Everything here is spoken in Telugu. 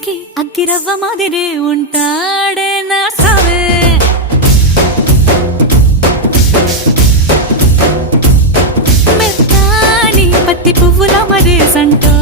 ఇంటికి అగ్గిరవ్వ మాదిరే ఉంటాడే నా సావే. మెత్తాని పత్తి పువ్వుల మరే సంటో